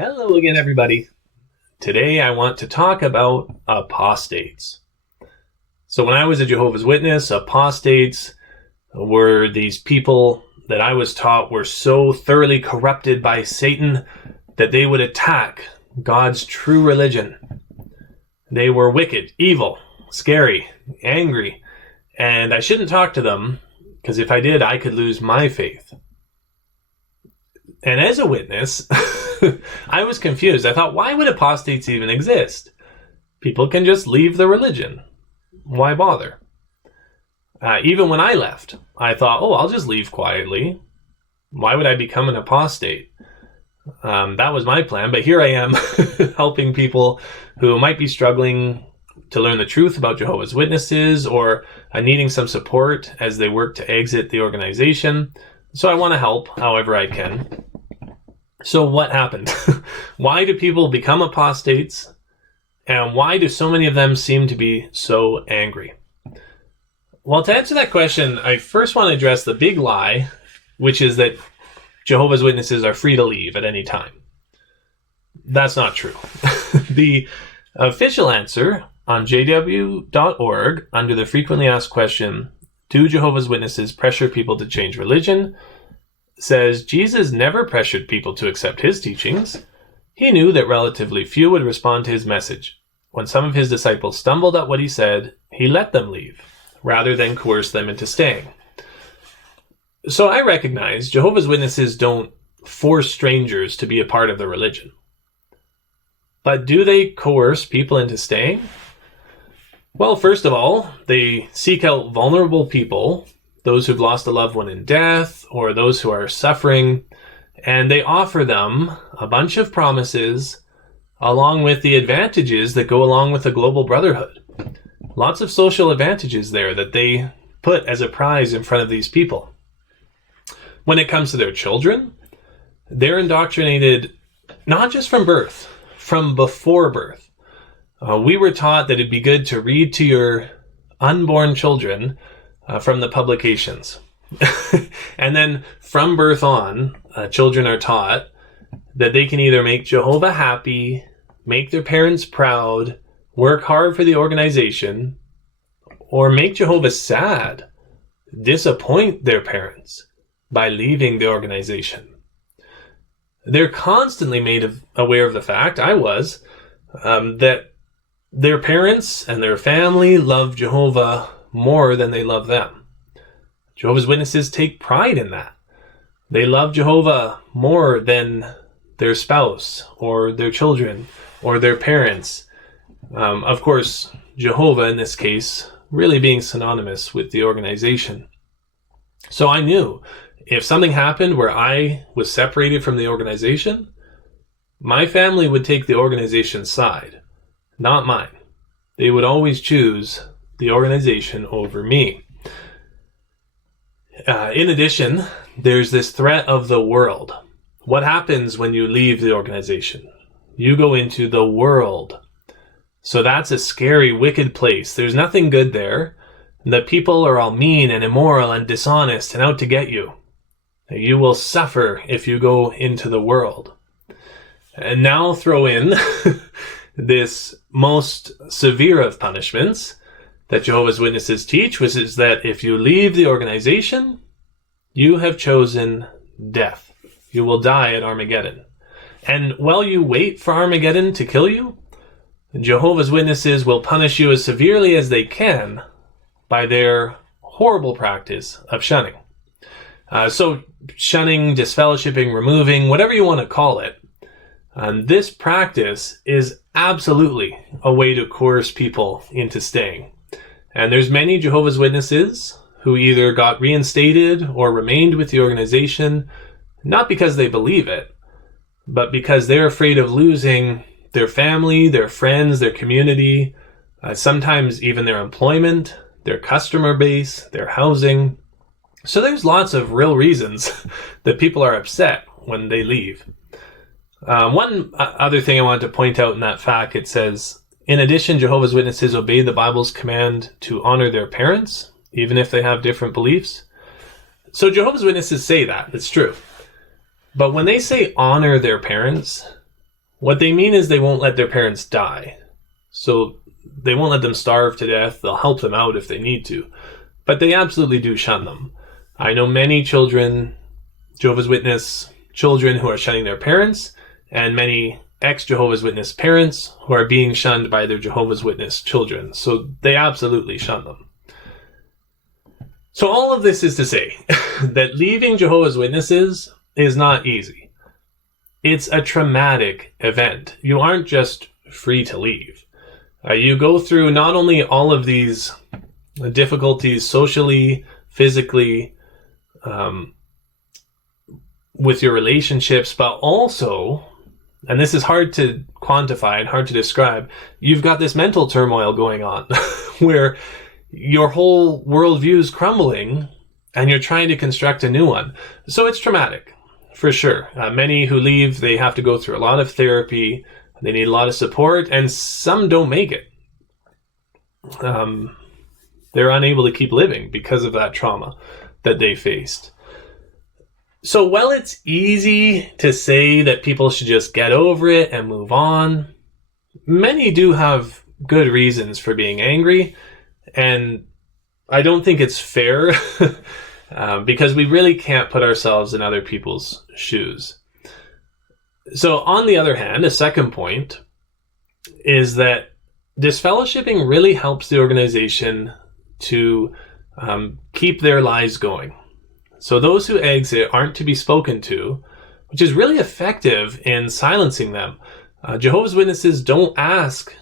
Hello again, everybody. Today I want to talk about apostates. So when I was a Jehovah's Witness, apostates were these people that I was taught were so thoroughly corrupted by Satan that they would attack God's true religion. They were wicked, evil, scary, angry, and I shouldn't talk to them because if I did, I could lose my faith. And as a witness, I was confused. I thought, why would apostates even exist? People can just leave the religion. Why bother? Even when I left, I thought, I'll just leave quietly. Why would I become an apostate? That was my plan, but here I am helping people who might be struggling to learn the truth about Jehovah's Witnesses or needing some support as they work to exit the organization. So I want to help however I can. So what happened? Why do people become apostates? And why do so many of them seem to be so angry? Well, to answer that question, I first want to address the big lie, which is that Jehovah's Witnesses are free to leave at any time. That's not true. The official answer on jw.org under the frequently asked question, do Jehovah's Witnesses pressure people to change religion? Says Jesus never pressured people to accept his teachings. He knew that relatively few would respond to his message. When some of his disciples stumbled at what he said, he let them leave, rather than coerce them into staying. So I recognize Jehovah's Witnesses don't force strangers to be a part of the religion. But do they coerce people into staying? Well, first of all, they seek out vulnerable people, those who've lost a loved one in death, or those who are suffering, and they offer them a bunch of promises along with the advantages that go along with a global brotherhood. Lots of social advantages there that they put as a prize in front of these people. When it comes to their children, they're indoctrinated not just from birth, from before birth. We were taught that it'd be good to read to your unborn children from the publications. And then from birth on, children are taught that they can either make Jehovah happy, make their parents proud, work hard for the organization, or make Jehovah sad, disappoint their parents by leaving the organization. They're constantly made aware of the fact, I was, that their parents and their family love Jehovah more than they love them. Jehovah's Witnesses take pride in that. They love Jehovah more than their spouse or their children or their parents. Of course, Jehovah in this case really being synonymous with the organization. So I knew if something happened where I was separated from the organization, my family would take the organization's side, not mine. They would always choose the organization over me. In addition, there's this threat of the world. What happens when you leave the organization? You go into the world. So that's a scary, wicked place. There's nothing good there. The people are all mean and immoral and dishonest and out to get you. You will suffer if you go into the world. And now throw in this most severe of punishments that Jehovah's Witnesses teach, which is that if you leave the organization, you have chosen death. You will die at Armageddon. And while you wait for Armageddon to kill you, Jehovah's Witnesses will punish you as severely as they can by their horrible practice of shunning. So shunning, disfellowshipping, removing, whatever you want to call it, this practice is absolutely a way to coerce people into staying. And there's many Jehovah's Witnesses who either got reinstated or remained with the organization, not because they believe it, but because they're afraid of losing their family, their friends, their community, sometimes even their employment, their customer base, their housing. So there's lots of real reasons that people are upset when they leave. One other thing I wanted to point out in that fact, it says, in addition, Jehovah's Witnesses obey the Bible's command to honor their parents, even if they have different beliefs. So Jehovah's Witnesses say that. It's true. But when they say honor their parents, What they mean is they won't let their parents die. So they won't let them starve to death. They'll help them out if they need to. But they absolutely do shun them. I know many children, Jehovah's Witness children, who are shunning their parents, and many ex-Jehovah's Witness parents who are being shunned by their Jehovah's Witness children. So they absolutely shun them. So all of this is to say that leaving Jehovah's Witnesses is not easy. It's a traumatic event. You aren't just free to leave. You go through not only all of these difficulties socially, physically, with your relationships, but also, and this is hard to quantify and hard to describe, you've got this mental turmoil going on where your whole worldview is crumbling and you're trying to construct a new one. So it's traumatic, for sure. Many who leave, they have to go through a lot of therapy, they need a lot of support, and some don't make it. They're unable to keep living because of that trauma that they faced. So while it's easy to say that people should just get over it and move on, many do have good reasons for being angry, and I don't think it's fair because we really can't put ourselves in other people's shoes. So on the other hand, a second point is that disfellowshipping really helps the organization to keep their lives going. So those who exit aren't to be spoken to, which is really effective in silencing them. Jehovah's Witnesses don't ask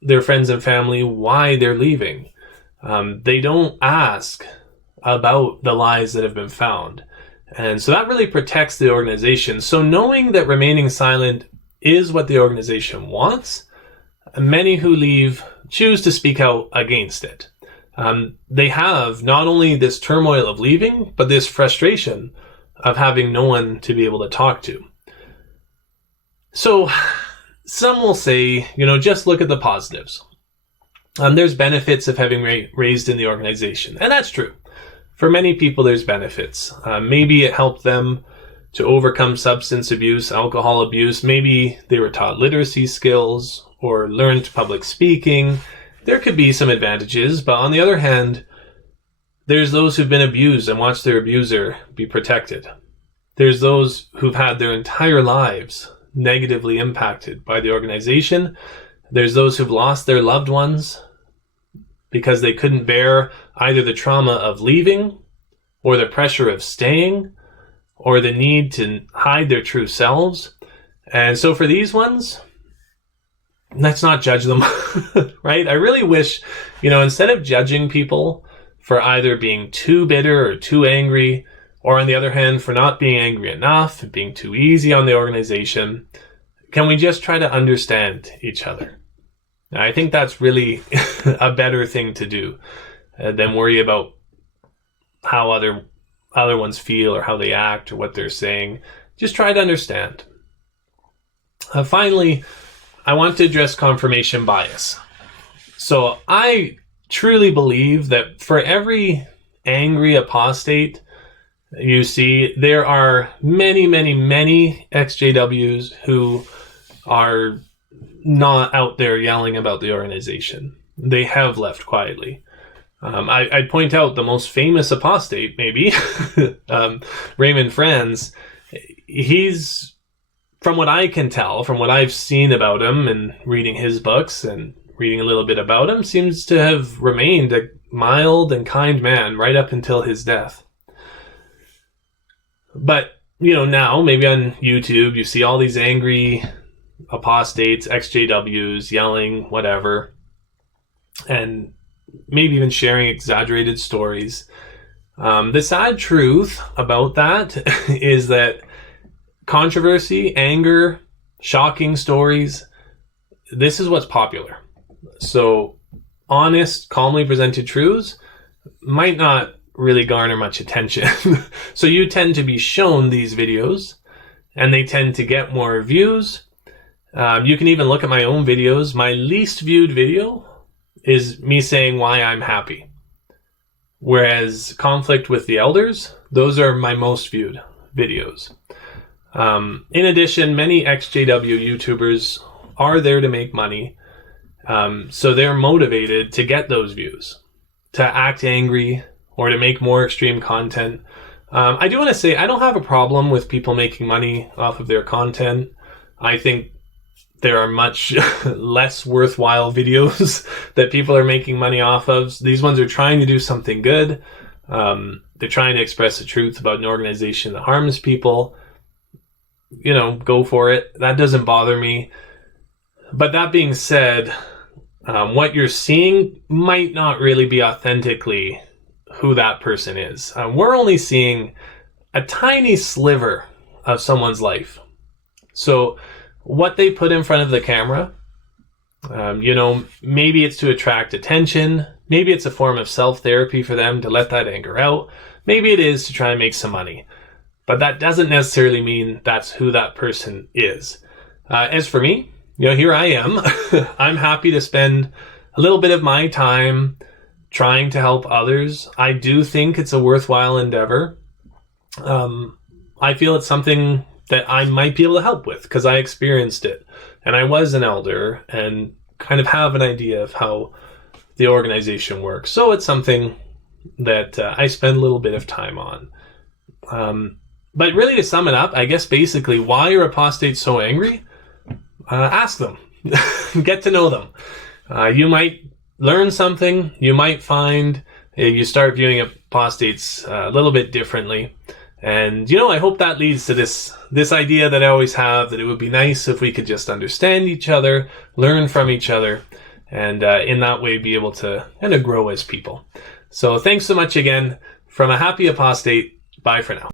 their friends and family why they're leaving. They don't ask about the lies that have been found. And so that really protects the organization. So knowing that remaining silent is what the organization wants, many who leave choose to speak out against it. They have not only this turmoil of leaving, but this frustration of having no one to be able to talk to. So some will say, just look at the positives. There's benefits of having raised in the organization. And that's true. For many people, there's benefits. Maybe it helped them to overcome substance abuse, alcohol abuse. Maybe they were taught literacy skills or learned public speaking. There could be some advantages, but on the other hand, there's those who've been abused and watched their abuser be protected. There's those who've had their entire lives negatively impacted by the organization. There's those who've lost their loved ones because they couldn't bear either the trauma of leaving or the pressure of staying or the need to hide their true selves. And so for these ones, let's not judge them, right? I really wish, instead of judging people for either being too bitter or too angry, or on the other hand, for not being angry enough and being too easy on the organization, can we just try to understand each other? Now, I think that's really a better thing to do than worry about how other ones feel or how they act or what they're saying. Just try to understand. Finally, I want to address confirmation bias. So I truly believe that for every angry apostate you see, there are many, many, many ex-JWs who are not out there yelling about the organization. They have left quietly. I'd point out the most famous apostate, maybe, Raymond Franz. He's, from what I can tell, from what I've seen about him and reading his books and reading a little bit about him, seems to have remained a mild and kind man right up until his death. But, now, maybe on YouTube, you see all these angry apostates, ex-JWs, yelling, whatever, and maybe even sharing exaggerated stories. The sad truth about that is that controversy, anger, shocking stories, this is what's popular. So honest, calmly presented truths might not really garner much attention. So you tend to be shown these videos and they tend to get more views. You can even look at my own videos. My least viewed video is me saying why I'm happy. Whereas conflict with the elders, those are my most viewed videos. In addition, many ex-JW YouTubers are there to make money. So they're motivated to get those views, to act angry, or to make more extreme content. I do want to say I don't have a problem with people making money off of their content. I think there are much less worthwhile videos that people are making money off of. These ones are trying to do something good. They're trying to express the truth about an organization that harms people. Go for it. That doesn't bother me. But that being said, what you're seeing might not really be authentically who that person is. We're only seeing a tiny sliver of someone's life. So what they put in front of the camera, maybe it's to attract attention. Maybe it's a form of self-therapy for them to let that anger out. Maybe it is to try and make some money. But that doesn't necessarily mean that's who that person is. As for me, here I am. I'm happy to spend a little bit of my time trying to help others. I do think it's a worthwhile endeavor. I feel it's something that I might be able to help with because I experienced it. And I was an elder and kind of have an idea of how the organization works. So it's something that I spend a little bit of time on. But really, to sum it up, I guess basically, why are apostates so angry? Ask them. Get to know them. You might learn something. You might find you start viewing apostates a little bit differently. And, I hope that leads to this idea that I always have, that it would be nice if we could just understand each other, learn from each other, and in that way be able to kind of grow as people. So thanks so much again. From a happy apostate, bye for now.